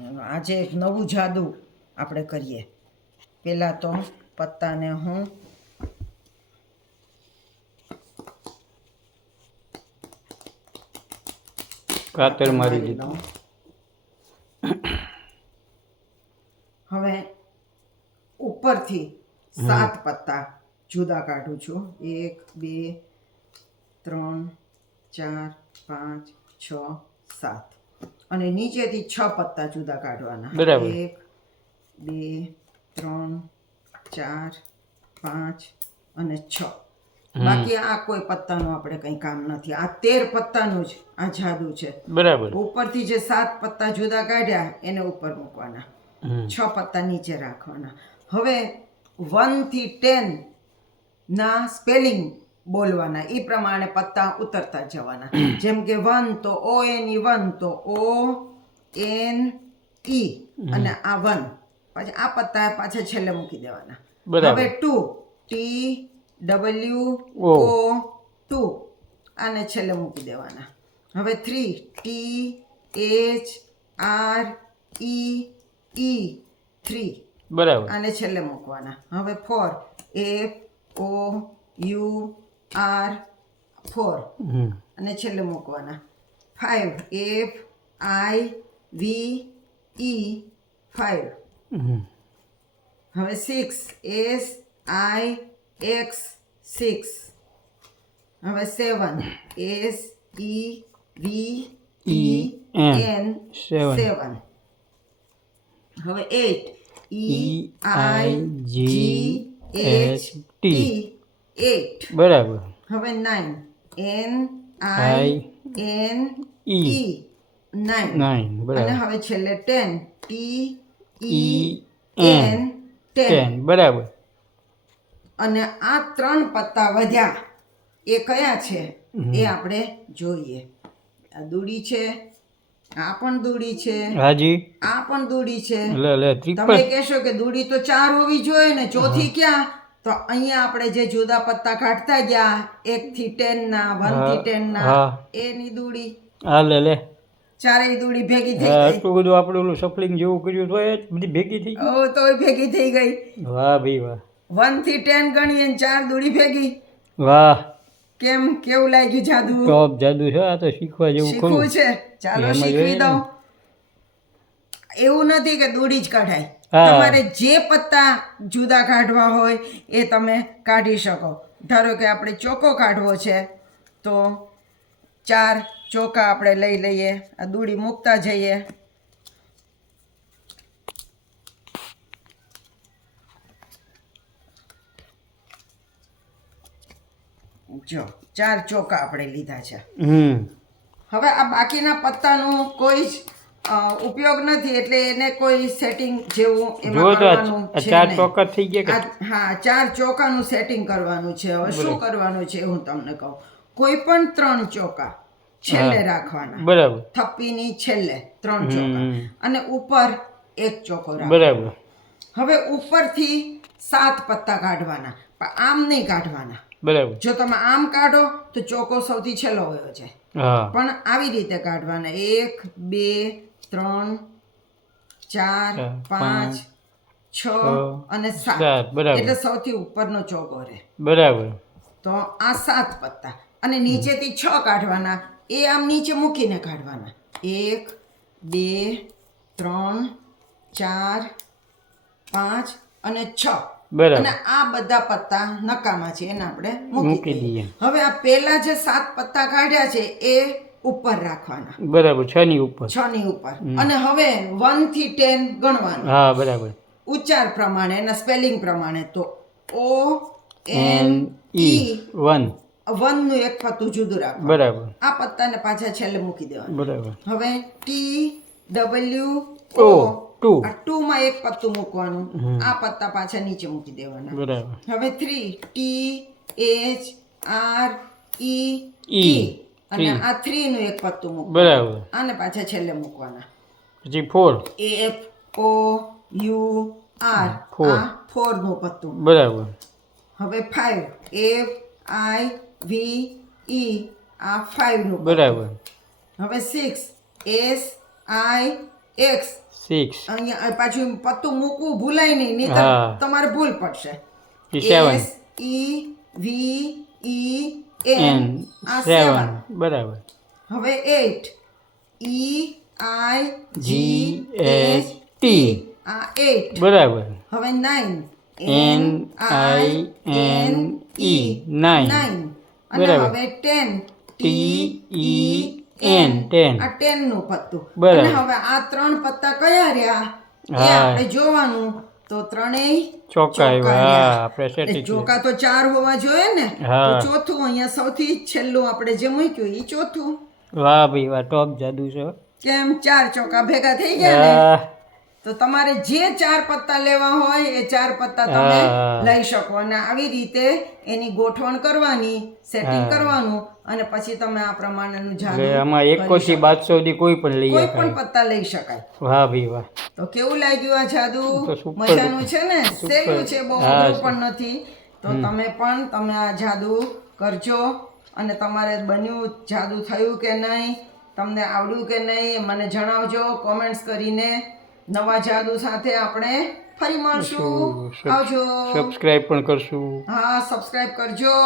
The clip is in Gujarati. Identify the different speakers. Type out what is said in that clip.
Speaker 1: આજે એક નવું જાદુ આપણે કરીએ. પહેલાં તો પત્તાને હું
Speaker 2: કાતર મારી દીધું.
Speaker 1: હવે ઉપરથી સાત પત્તા જુદા કાઢું છું. એક બે ત્રણ ચાર પાંચ છ સાત. અને નીચેથી છ પત્તા જુદા કાઢવાના.
Speaker 2: બરાબર.
Speaker 1: એક બે ત્રણ ચાર પાંચ અને છ. બાકી આ કોઈ પત્તાનું આપણે કંઈ કામ નથી. આ તેર પત્તાનું જ આ જાદુ છે.
Speaker 2: બરાબર.
Speaker 1: ઉપરથી જે સાત પત્તા જુદા કાઢ્યા એને ઉપર મૂકવાના. છ પત્તા નીચે રાખવાના. હવે વનથી ટેન ના સ્પેલિંગ બોલવાના. એ પ્રમાણે પત્તા ઉતરતા જવાના. જેમ કે વન તો ઓ એન ઈ વન તો ઓ એન ઈ અને આ વન. પછી આ પત્તા પાછા છેલ્લે મૂકી દેવાના. હવે two. T W
Speaker 2: O.
Speaker 1: Two. આને છેલ્લે મૂકી દેવાના. હવે three. T H R E E. Three.
Speaker 2: બરાબર.
Speaker 1: આને છેલ્લે મૂકવાના. હવે four. F O U R four. અને છેલ્લે મૂકવાના. Five F I V E five હવે six. S I X six. હવે seven. S E V E N. Seven. હવે eight. E I G H T. Eight.
Speaker 2: બરાબર.
Speaker 1: હવે nine N I N. E nine
Speaker 2: nine
Speaker 1: અને હવે છેલ્લે ten T E N ten
Speaker 2: બરાબર.
Speaker 1: અને આ ત્રણ પત્તા વધ્યા. એ કયા છે? એ આપણે જોઈએ. આ દૂડી છે આ પણ દૂડી છે
Speaker 2: હાજી.
Speaker 1: આ પણ દૂડી છે.
Speaker 2: લે લે
Speaker 1: તમે કહેશો કે દૂડી તો ચાર હોવી જોઈએ ને? ચોથી ક્યાં? તો અહીંયા આપણે જે જુદા પત્તા કાઢતા ગયા એક થી ટેન ના વનથી ટેન ના. એની દૂડી
Speaker 2: હા લે લે.
Speaker 1: ચારેય દૂડી ભેગી થઈ ગઈ.
Speaker 2: આટલું બધું આપણે ઓલું સફલિંગ જેવું કર્યું તો એ બધી ભેગી થઈ
Speaker 1: ઓ તોય ભેગી થઈ ગઈ.
Speaker 2: વાહ ભાઈ વાહ.
Speaker 1: વનથી ટેન ગણીએ ને ચાર દૂડી ભેગી.
Speaker 2: વાહ.
Speaker 1: કેમ કેવું લાગ્યું જાદુ?
Speaker 2: ટોપ જાદુ છે આ તો શીખવા જેવું
Speaker 1: શીખવું છે. ચાલો શીખવી દઉં. એવું નથી કે દૂડી જ કઢાય. તમારે જે પત્તા જુદા કાઢવા હોય એ તમે કાઢી શકો. ધારો કે આપણે ચોકો કાઢવો છે તો ચાર ચોકા આપણે લઈ લઈએ. આ દૂડી મૂકતા જઈએ. જો ચાર ચોકા આપણે લીધા છે.
Speaker 2: હમ.
Speaker 1: હવે આ બાકીના પત્તાનું કોઈ જ ઉપયોગ નથી એટલે એને કોઈ સેટિંગ જેવું એમાં કરવાનું છે
Speaker 2: ચાર ચોકા થઈ ગયા
Speaker 1: હા ચાર ચોકાનું સેટિંગ કરવાનું છે. હવે શું કરવાનું છે હું તમને કહું. કોઈ પણ ત્રણ ચોકા છેલ્લે રાખવાના.
Speaker 2: બરાબર.
Speaker 1: થપ્પીની છેલ્લે ત્રણ ચોકા. અને ઉપર એક ચોકો
Speaker 2: બરાબર.
Speaker 1: હવે ઉપરથી સાત પત્તા કાઢવાના. પણ આમ નહીં કાઢવાના.
Speaker 2: બરાબર.
Speaker 1: જો તમે આમ કાઢો તો ચોકો સૌથી છેલ્લો હોય છે પણ આવી રીતે કાઢવાના. એક બે ત્રણ ચાર પાંચ છ અને સાત. એટલે સૌથી ઉપરનો ચોકો રહે.
Speaker 2: બરાબર.
Speaker 1: તો આ સાત પત્તા. અને નીચેથી છ કાઢવાના. એ આમ નીચે મૂકીને કાઢવાના. એક બે ત્રણ ચાર પાંચ અને છ. અને આ બધા પત્તા નકામા છે. એને આપણે મૂકી દઈએ. હવે આ પેલા જે સાત પત્તા કાઢ્યા છે એ ઉપર રાખવાના.
Speaker 2: બરાબર છ ની ઉપર.
Speaker 1: છ ની ઉપર. અને હવે વનથી ટેન ગણવાનું.
Speaker 2: હા બરાબર.
Speaker 1: ઉચ્ચાર પ્રમાણે એના સ્પેલિંગ પ્રમાણે તો ઓ
Speaker 2: એન ઈ વન
Speaker 1: વનનું એક પત્તું જુદું રાખવું
Speaker 2: બરાબર.
Speaker 1: આ પત્તાને પાછા છેલ્લે મૂકી દેવાનું.
Speaker 2: બરાબર.
Speaker 1: હવે ટી ડબલ્યુ
Speaker 2: ઓ ટુ
Speaker 1: આ ટુ માં એક પત્તું મૂકવાનું. આ પત્તા પાછા નીચે મૂકી દેવાના.
Speaker 2: બરાબર.
Speaker 1: હવે three T H R E
Speaker 2: E.
Speaker 1: અને આ થ્રી નું એક પત્તું મૂકવાનું.
Speaker 2: બરાબર.
Speaker 1: આને પાછા છેલ્લે મૂકવાના.
Speaker 2: પછી four
Speaker 1: F O U R four ફોરનું પત્તું.
Speaker 2: બરાબર.
Speaker 1: હવે ફાઈવ એફ આઈ વી ઈ આ ફાઈવનું
Speaker 2: બરાબર.
Speaker 1: હવે six S I X
Speaker 2: six
Speaker 1: અહીંયા પાછું પત્તું મૂકવું ભૂલાય નહીં નહીં તમારે ભૂલ પડશે. S E V E N આ
Speaker 2: સેવન બરાબર.
Speaker 1: હવે eight E I
Speaker 2: G H T
Speaker 1: આ એટ
Speaker 2: બરાબર.
Speaker 1: હવે nine
Speaker 2: N I N E nine
Speaker 1: nine અને
Speaker 2: બરાબર.
Speaker 1: હવે ten
Speaker 2: T E N ten
Speaker 1: આ ટેનનું પત્તું.
Speaker 2: બરાબર.
Speaker 1: અને હવે આ ત્રણ પત્તા કયા રહ્યા? એ આપણે જોવાનું. તો ત્રણેય
Speaker 2: ચોકા આવ્યા
Speaker 1: ચોકા તો ચાર હોવા જોઈએ ને તો ચોથું અહીંયા સૌથી છેલ્લું આપણે જે મૂક્યું એ ચોથું.
Speaker 2: વાહ ભાઈ વાહ ટોપ જાદુ છે
Speaker 1: કેમ? ચાર ચોકા ભેગા થઈ ગયા ને? તો તમારે જે ચાર પત્તા લેવા હોય એ ચાર પત્તા તમે લઈ શકો. અને આવી રીતે એની ગોઠવણ કરવાની સેટિંગ કરવાનું અને પછી તમે આ પ્રમાણેનું
Speaker 2: જાણો આમાં એકો થી બાદશો સુધી કોઈ પણ લઈ
Speaker 1: કોઈ પણ પત્તા લઈ શકાય.
Speaker 2: વાહ ભાઈ વાહ.
Speaker 1: તો કેવું લાગ્યું આ જાદુ? મજાનું છે ને? સેલું છે બહુ પણ નથી. તો તમે પણ તમે આ જાદુ કરજો અને તમારે બન્યું જાદુ થયું કે નહીં તમને આવડ્યું કે નહીં મને જણાવજો કોમેન્ટ્સ કરીને. નવા જાદુ સાથે આપણે ફરી મળશું. આવજો.
Speaker 2: સબસ્ક્રાઇબ પણ કરશું.
Speaker 1: હા સબસ્ક્રાઇબ કરજો.